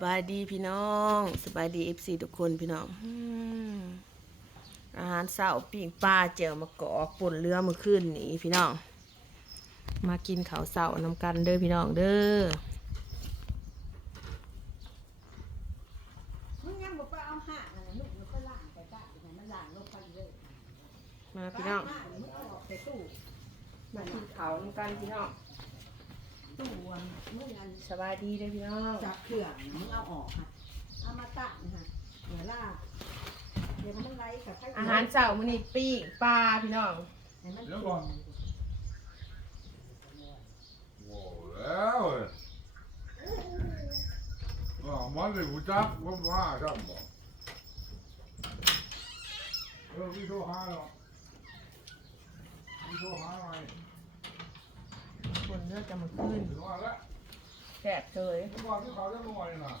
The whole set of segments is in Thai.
สบายดีพี่น้องสบายดีเอฟซีทุกคนพี่น้องอืมอาหารเช้าปิ้งปลาเจียวมะกอกป่นเรือเมื่อคืนนี้พี่น้อง มากินข้าวเช้านำกันเด้อพี่น้องเด้อมึงยังบอกว่าเอาห่าอันนั้นลูกมันก็ล่างไปได้ยังไงมันล่างลงไปเลยมาพี่น้องห่ามึงเอาออกใส่ตู้มากินข้าวนำกันพี่น้อง ตู้อันมึงอันสบายดีเด้อพี่น้อง จับเครื่องน่ะมึงเอาออกค่ะเอามาตั้งค่ะเดี๋ยวล่าเดี๋ยวมันไหลกับข้งในอาหารเช้ามื้อนี้ปิ้งปลาพี่น้อง ให้มันเดี๋ยวก่อน โว้แล้วเว้ยอ่ามันเลยกูจับผมว่าจับบอกเออพี่โทรหาหรอพี่โทรหาหน่อยป่ นเรือจะมาคืนถึงว่าแล้วแสบเฉยถึงว่าที่เขาจะหน่วยน่ะ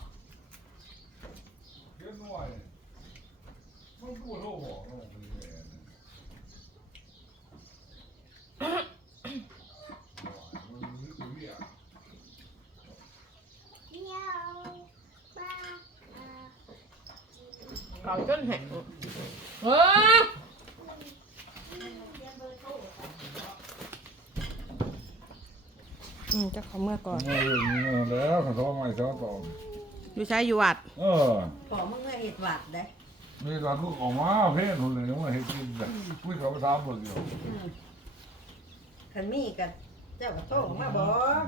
เดี๋ยวหน่วยมันกูโทรบอกน้องคนนี้เองมันนึกถึงเนี่ย เก่าจนแห้งเฮ้ย อืมจะขอเมื่อก่อนเออแล้วเขาโทรมาอีกแล้วต่ออยู่ใช้อยู่วัดเออขอมึงเงยเห็ดหวัดได้นี่ตอนลูกออกมาเพ่นคนเลยว่าเห็นกินแบบคุยเขาไปถามหมดเดียวอืมขันมีกับเจ้ากับโต้งมาบอก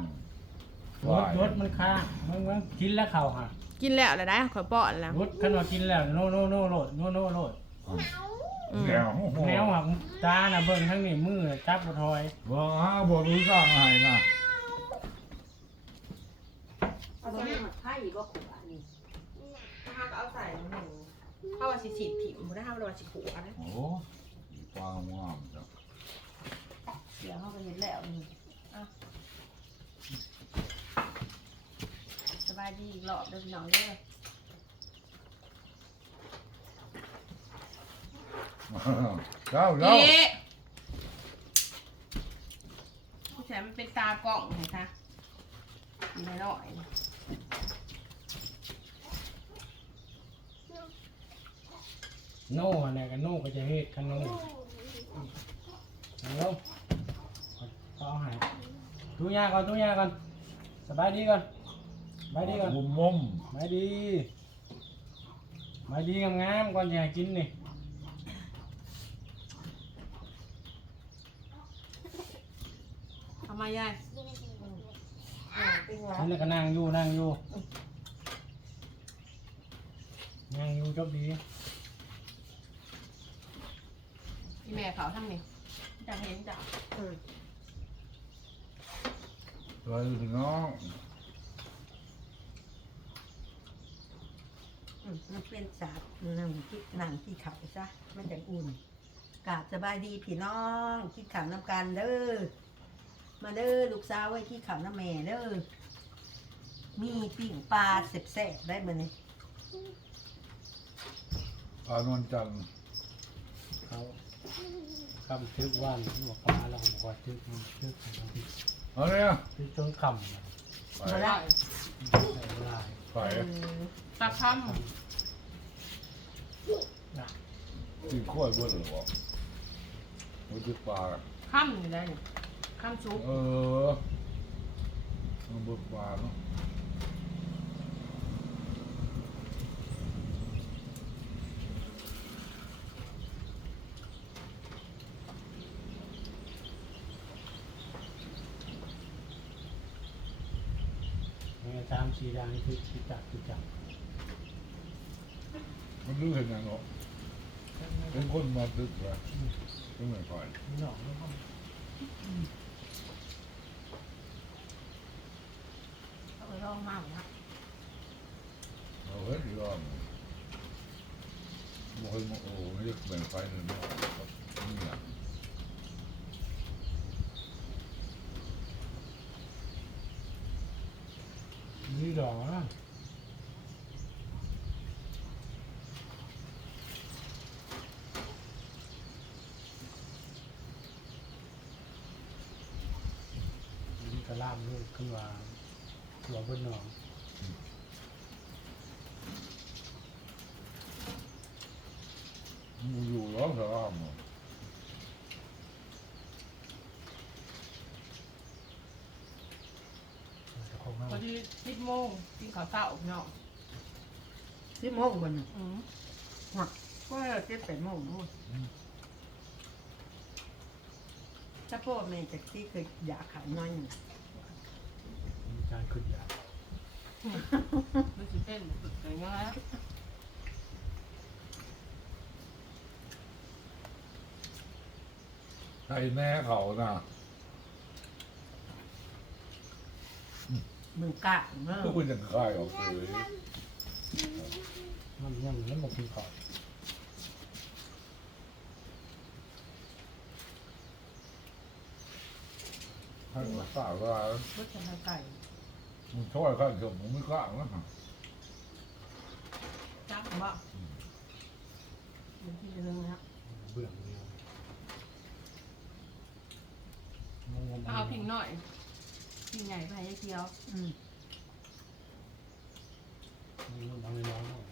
รถรถมันค้างมันมันกินแล้วเข่าหักกินแล้วแล้วได้ขอป้อนแล้วรถขนมกินแล้วโนโนโนโลดโนโนโลดแนวแนวหักตาน่ะเบิ่งทั้งนี้มือจับบ่ทอยว่าฮะบอกรู้สร้างไงนะ เอาไปหมักไผ่ก็ขวานี่ถ้าก็เอาใส่หนึ่งเข้าว่าสิฉีดผิวนะฮะว่าสิขูอันนั้นโอ้ฟังงามจ้ะเดี๋ยวเขาไปเห็นแล้วนี่สบายดีอีกรอบเด้อพี่น้องเด้อเจ้าเจ้าเอ๊ะผู้ชายมันเป็นตากล้องไงคะมีน้อย โน่อันไหนกันโน่ก็จะเฮ็ดคันโน่เอาลงเอาใหายดูยาก่อนดูยาก่อนสบายดีก่อนสบายดีก่อนมุมมุมสบายดีสบายดีงามๆก่อนอย่าให้กินนี่ๆทำไมยายอ่าเป็นหวัดนั่นแหละก็นั่งอยู่นั่งอยู่นั่งอยู่จบดี พี่แม่เขาทั้งนี้จะเห็นจ้ะอืมเลยพี่น้องอืมมันเป็นสาดนั่งที่นั่งที่เขาซะมันจะอุ่นกราบสบายดีพี่น้องคิดขำน้ำกันเด้อมาเด้อลูกสาวไว้ที่ขำน้ำแม่เด้อมีปิ่งปลาเสบๆได้บ่เนี่ยอานนท์จันทร์เขา คำทึกว่านหัวปลาแล้วผมก็ทึกมันทึกมันทึกเอาเนี่ยทึกจนคำนะไปบ่ได้ใส่เวลาไปตาคกินข้อยเบื่อหรือวะมันจะปลาำค่ำอยู่ได้เนี่ยค่ำซุปเออมันเบื่อปลาเนาะ เนี่ยตามสีดางนี่คือคือจับคือจับมันรู้เห็นยังเนาะเป็นคนมาดึกเลยก็ไม่ค่อยนี่หนอกนี่ก็เอาไปลองมากนะเอาเฮ้ยดีว่าบอกให้มาโอ้ไม่ได้แบ่งไฟหนึ่งเนาะนี่อะ ดอกนะนี่กระลามลูกขึ้นมาตัวบนหนองอยู่ร้องมั้อ โมงกินข้าวเช้าพี่น้องสิบโมงบนน่ะอืมหักก็เจ็ดแปดโมงนู่นถ้าพ่อแม่จากที่เคยอยากขายน้อยหนึ่งมีการขึ้นยาดูสิเต้นฝึกอะไรเงี้ยนะใครแน่เขาน่ะ มึงกะเนอะก็เป็นอย่างใครออกเลยมันยังมันบอกกินก่อนให้มาสาวว่าก็จะมาไก่มึงช่วยข้าเถอะมึงไม่กล้านะจับว่ามันที่จะนึงนะเบื่อเดียวเอาพิงหน่อย พิงใหญ่ไปให้เคี้ยวอืมมันเอาไปร้องหน่อย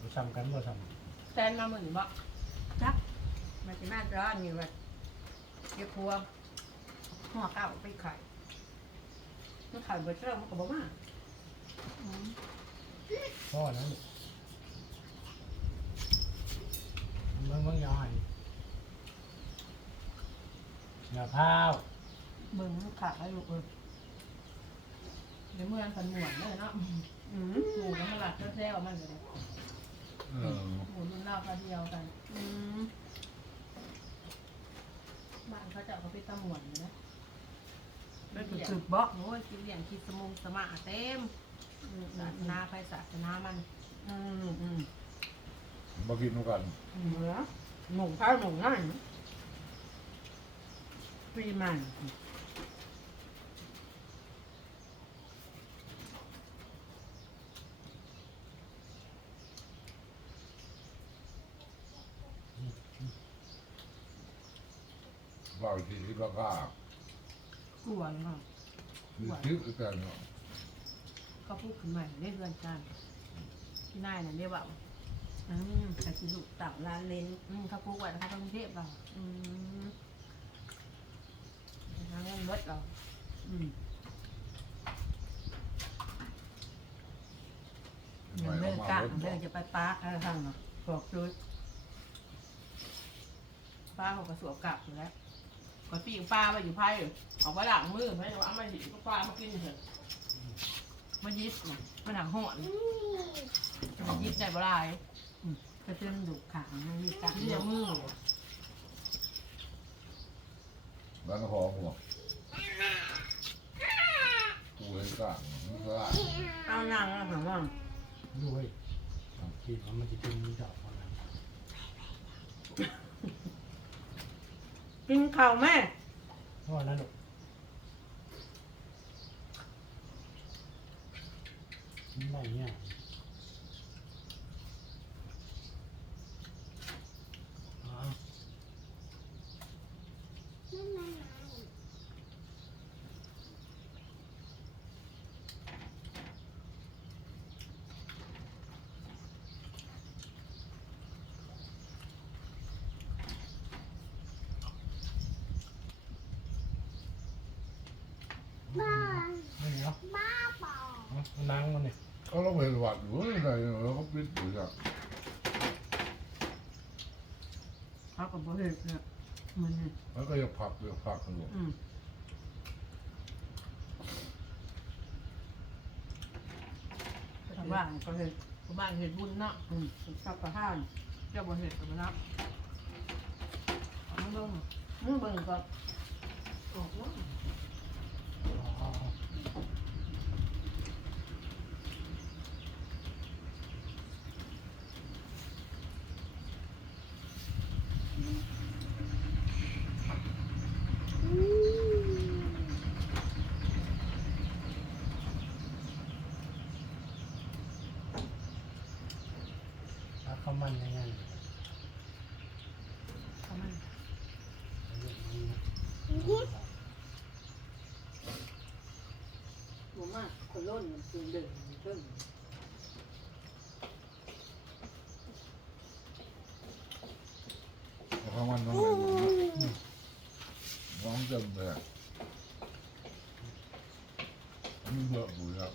บ่ซ้ำกันบ่ซ้แซนมาเหมือนบ่จักมาจะมาร้อนอยู่ว่าเจ้าครัวหัวเก้าไปไข่มันไข่เบดเริ่มมันก็บอกว่าำพ่อนั้นมึงมึงยอย อย่าพาวเบิ่งมันขาดไอ้ลูกเออเดี๋ยวเมื่อสันหมวนเลยเนาะอืมหมูกันมาหลักแซ่บๆมันเลยเออหมูรุ่นเล่าพาเดียวกันอืมบ้านเขาจะเอาไปตะหมวนนะแล้วก็สืบบอกโอ้ยกินเหลี่ยงคิดสมุงสมาเต็มอืมศาสนาไปศาสนามันอืมอืมมากินด้วยกันอืมเหรอหมูข้าวหมูง่ายปีใหม่เราทีที่ก็กล้ากลัวเนาะคือคิดกันเนาะเขาพูดขึ้นใหม่ได้เพื่อนกันที่นายน่ะเรียกว่าอืมกะทิลูกเต่าลานเลนอืมเขาพูดไว้แล้วเขาต้องเทพเราอืม ทางเงินรถเราอืมทำอไมย่างเอาเลิกมากะเลิอกจะไปป้าร์คอะไรทางเนาะบอกเลยป้าเขาก็สวมกลับอยู่แล้วก็ปีกปลามาอยู่ไพ่ออกมาหลังมือไม่ว่าเอามาหยิบก็ปลามากินเถอะมายิบน่ะมาหนังห่อนจะมายิบได้บ่ได้อืมก็เตือนดุขามันมีกะที่เดียวมือ แล้วก็พอหัวกูเห็นกล้ามึงกล้าเอานั่งแล้วถามว่าด้วยกินแล้วมันจะกินดอกมันกินข้าวแม่พ่อนั้นลูกไม่เนี่ยอ๋อ บ้า ไม่เหรอบ้าเปล่าเอานั่งมันเนี่ยเขาเราเป็นหวัดอยู่อะไรเราก็ปิดอยู่จ้ะเขาก็บอกเห็นเนี่ยมันเนี่ยแล้วก็จะพักจะพักกันหมดอืมชาวบ้านก็เห็นบ้านเห็ดบุญเนาะอืมชาวประห้านเจ้าบ่เห็ดกับมันนับเอามาลงมึงเบิ่งก็ออกว่าอ๋ออื มันยังไง เขามัน ผมว่าคน ล้นมันคือเดินเพิ่งเพราะมันน้องเลยน้องเต็มเลยมันเบื่อหมดแล้ว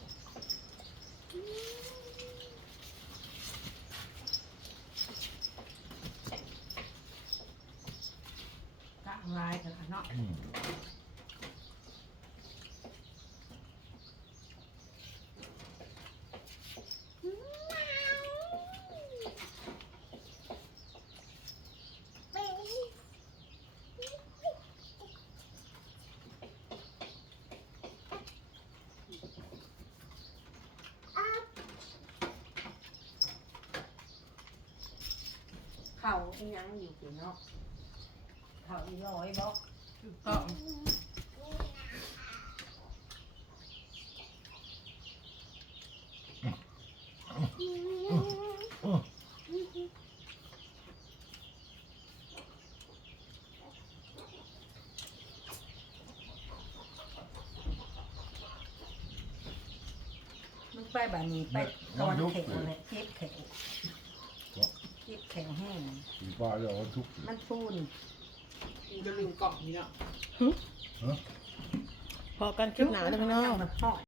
กะลายกันละเนาะ เข่าอีหยังอยู่พี่เนาะเข่าอีร้อยบ่ถูกต้องมันไปแบบนี้ไปตอนแข็งเลยเจ็บแข็งเจ็บแข็งแห้งสีฟ้าจะเอาทุกข์มันฟูนจะลืมกล่องนี่เนาะ ฮะ พอกันคลิปหนาเลยพี่น้อง มันหอย